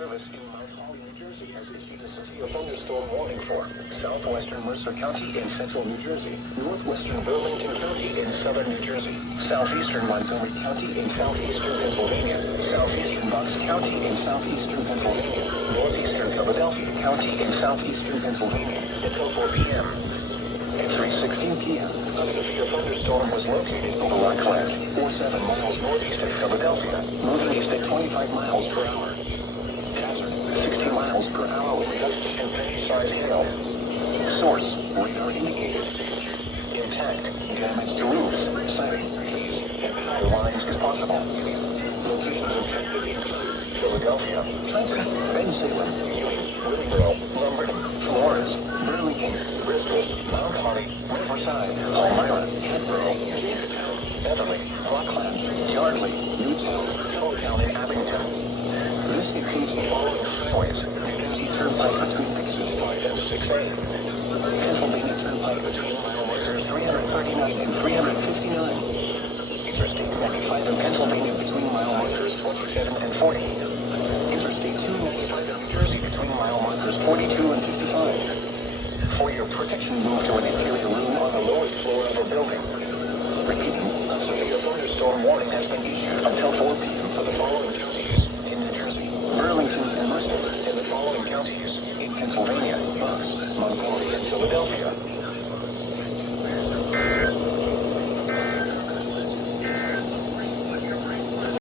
Service in Mount Holly, New Jersey has issued a severe thunderstorm warning for southwestern Mercer County in central New Jersey, northwestern Burlington County in southern New Jersey, southeastern Montgomery County in southeastern Pennsylvania, southeastern Bucks County in southeastern Pennsylvania, northeastern Philadelphia County in southeastern Pennsylvania until 4 p.m. At 3:16 p.m., a severe thunderstorm was located over Rockland, 47 miles northeast of Philadelphia, moving east at 25 miles per hour. 60 miles per hour with gusts and penny-sized hail. Source, radar indicated. Intact, damage to roofs, siding, trees, and power lines is possible. Locations affected include Philadelphia, Trenton, Bensalem, Ewing, Willingboro, Lumberton, Flores, Burlington, Bristol, Mount Holly, Riverside, Elmira, Hatboro, Allentown, Beverly, Rockland, Yardley, Newtown, Allentown, and Allentown. This includes the following freeways: New Jersey Turnpike between Dixon 5 and 6A, Pennsylvania Turnpike between mile markers 339 and 359, Interstate 95 in Pennsylvania between mile markers 47 and 40, Interstate 295 in New Jersey between mile markers 42 and 55. For your protection, move to an interior room on the lowest floor of a building. Repeating, a severe thunderstorm warning has been issued until 4 p.m. for the following counties in New Jersey: Burlington and Mercer, and the following counties in Pennsylvania: Bucks, Montgomery, and Philadelphia.